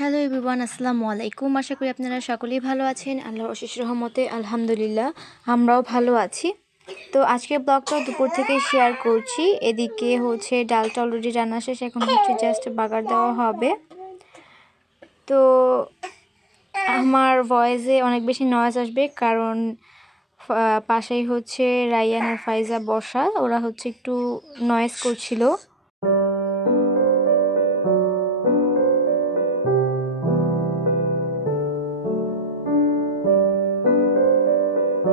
Hello everyone আসসালামু আলাইকুম আশা করি আপনারা সকলেই ভালো আছেন। আল্লাহর অশেষ রহমতে, আলহামদুলিল্লাহ, আমরাও ভালো আছি। তো আজকে ব্লগটা দুপুর থেকে শেয়ার করছি। এদিকে হচ্ছে ডালটা অলরেডি রান্না শেষ, এখন হচ্ছে জাস্ট বাগার দেওয়া হবে। তো আমার ভয়েসে অনেক বেশি নয়েজ আসবে, কারণ পাশেই হচ্ছে রায়ান আর ফাইজা বসা। ওরা হচ্ছে একটু নয়েজ করছিল।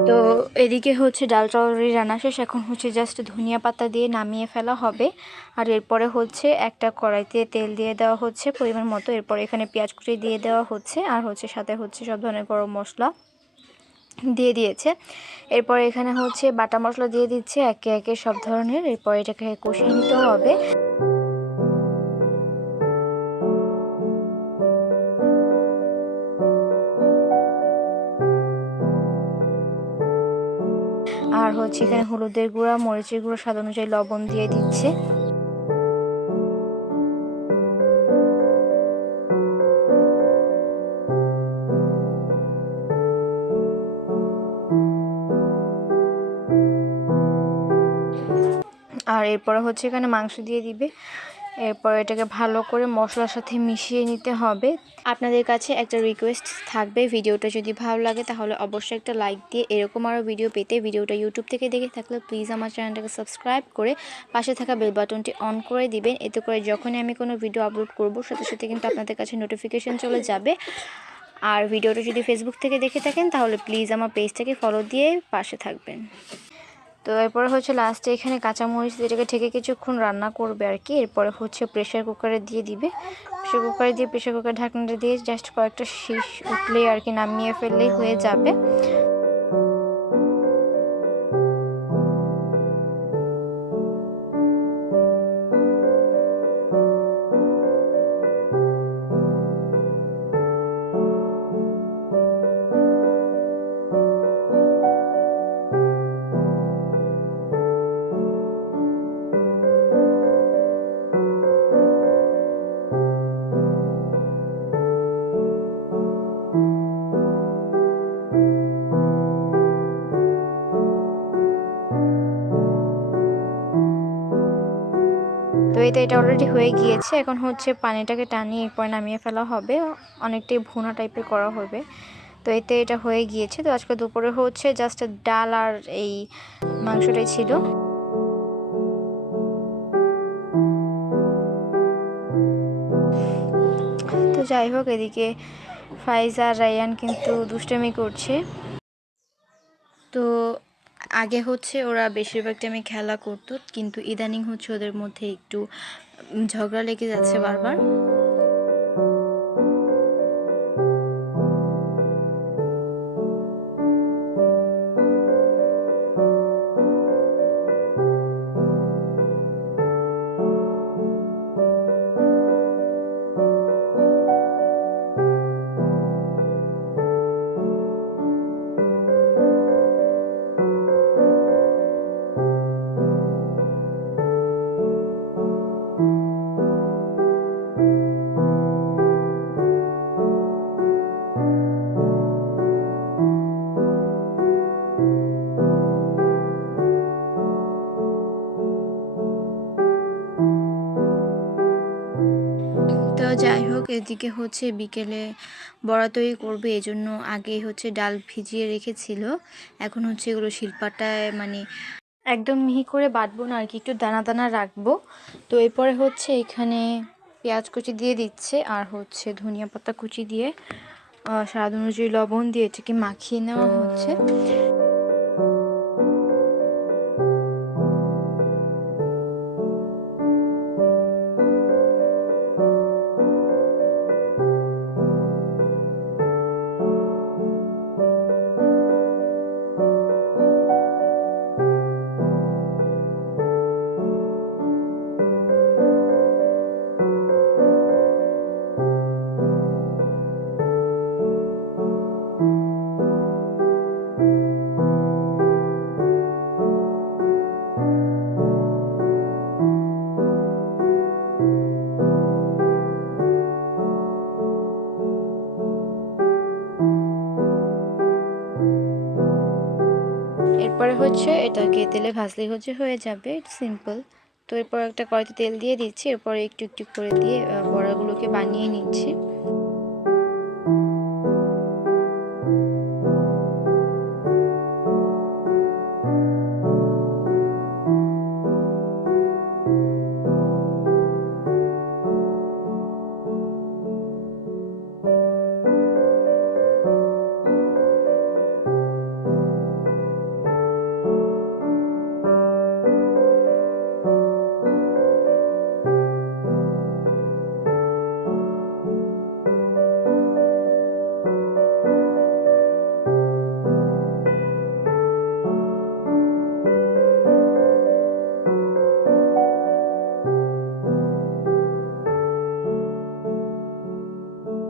তো এদিকে হচ্ছে ডাল অলরেডি রান্না শেষ। এখন হচ্ছে জাস্ট ধনিয়া পাতা দিয়ে নামিয়ে ফেলা হবে। আর এরপরে হচ্ছে একটা কড়াইতে তেল দিয়ে দেওয়া হচ্ছে পরিমাণ মতো। এরপর এখানে পেঁয়াজ কুচি দিয়ে দেওয়া হচ্ছে। আর হচ্ছে সাথে হচ্ছে সব ধরনের গরম মশলা দিয়ে দিয়েছে। এরপর এখানে হচ্ছে বাটা মশলা দিয়ে দিচ্ছে। একে একে সব ধরনের। এরপর এটাকে কষিয়ে নিতে হবে। হচ্ছে এখানে হলুদের গুঁড়া, মরিচের গুঁড়া, স্বাদ অনুযায়ী লবণ দিয়ে দিচ্ছে। আর এরপরে হচ্ছে এখানে মাংস দিয়ে দিবে। এরপর এটাকে ভালো করে মশলার সাথে মিশিয়ে নিতে হবে। আপনাদের কাছে একটা রিকোয়েস্ট থাকবে ভিডিওটা যদি ভালো লাগে তাহলে অবশ্যই একটা লাইক দিয়ে এরকম আরও ভিডিও পেতে ভিডিওটা ইউটিউব থেকে দেখে থাকলে প্লিজ আমার চ্যানেলটাকে সাবস্ক্রাইব করে পাশে থাকা বেল বাটনটি অন করে দিবেন। এতে করে যখনই আমি কোনো ভিডিও আপলোড করব, সাথে সাথে কিন্তু আপনাদের কাছে নোটিফিকেশান চলে যাবে। আর ভিডিওটা যদি ফেসবুক থেকে দেখে থাকেন তাহলে প্লিজ আমার পেজটাকে ফলো দিয়ে পাশে থাকবেন। তো এরপরে হচ্ছে লাস্টে এখানে কাঁচামরিচ এটাকে ঠেকে কিছুক্ষণ রান্না করবে আর কি। এরপরে হচ্ছে প্রেশার কুকারে দিয়ে দিবে। প্রেশার কুকারে দিয়ে প্রেশার কুকার ঢাকনাটা দিয়ে জাস্ট কয়েকটা শীষ উঠলেই আর কি নামিয়ে ফেললেই হয়ে যাবে। তো এটা এটা অলরেডি হয়ে গিয়েছে। এখন হচ্ছে পানিটাকে টানিয়ে এরপর নামিয়ে ফেলা হবে। অনেকটাই ভুনা টাইপের করা হবে। তো এতে এটা হয়ে গিয়েছে। তো আজকে দুপুরে হচ্ছে জাস্ট ডাল আর এই মাংসটাই ছিল। তো যাই হোক, এদিকে ফাইজা রায়ান কিন্তু দুষ্টামি করছে। তো আগে হচ্ছে ওরা বেশিরভাগ টাইমে খেলা করতো, কিন্তু ইদানিং হচ্ছে ওদের মধ্যে একটু ঝগড়া লেগে যাচ্ছে বারবার। তো যাই হোক, এদিকে হচ্ছে বিকেলে বড়া তৈরি করবে জন্য আগে হচ্ছে ডাল ভিজিয়ে রেখেছিল। এখন হচ্ছে এগুলো শিল্পাটায় মানে একদম মিহি করে বাটবো না, আর কি একটু দানা দানা রাখব। তো এরপরে হচ্ছে এখানে পেঁয়াজ কুচি দিয়ে দিচ্ছে, আর হচ্ছে ধনিয়া পাতা কুচি দিয়ে স্বাদ অনুযায়ী লবণ দিয়ে এটাকে মাখিয়ে নেওয়া হচ্ছে। এরপরে হচ্ছে এটাকে তেলে ভাজলেই হচ্ছে হয়ে যাবে সিম্পল তো এরপর একটা কড়াইতে তেল দিয়ে দিচ্ছি, এরপরে একটু একটু করে দিয়ে বড়াগুলোকে বানিয়ে নিচ্ছি।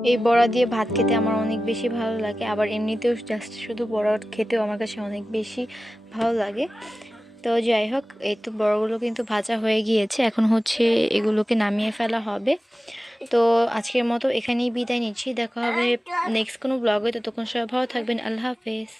এই বড়া দিয়ে ভাত খেতে আমার অনেক বেশি ভালো লাগে। আবার এমনিতেও জাস্ট শুধু বড়া খেতেও আমার কাছে অনেক বেশি ভালো লাগে। তো যাই হোক, এই তো বড়গুলো কিন্তু ভাজা হয়ে গিয়েছে। এখন হচ্ছে এগুলোকে নামিয়ে ফেলা হবে। তো আজকের মতো এখানেই বিদায় নিচ্ছি। দেখা হবে নেক্সট কোনো ব্লগে তো তখন সবাই ভালো থাকবেন। আল্লাহ হাফেজ।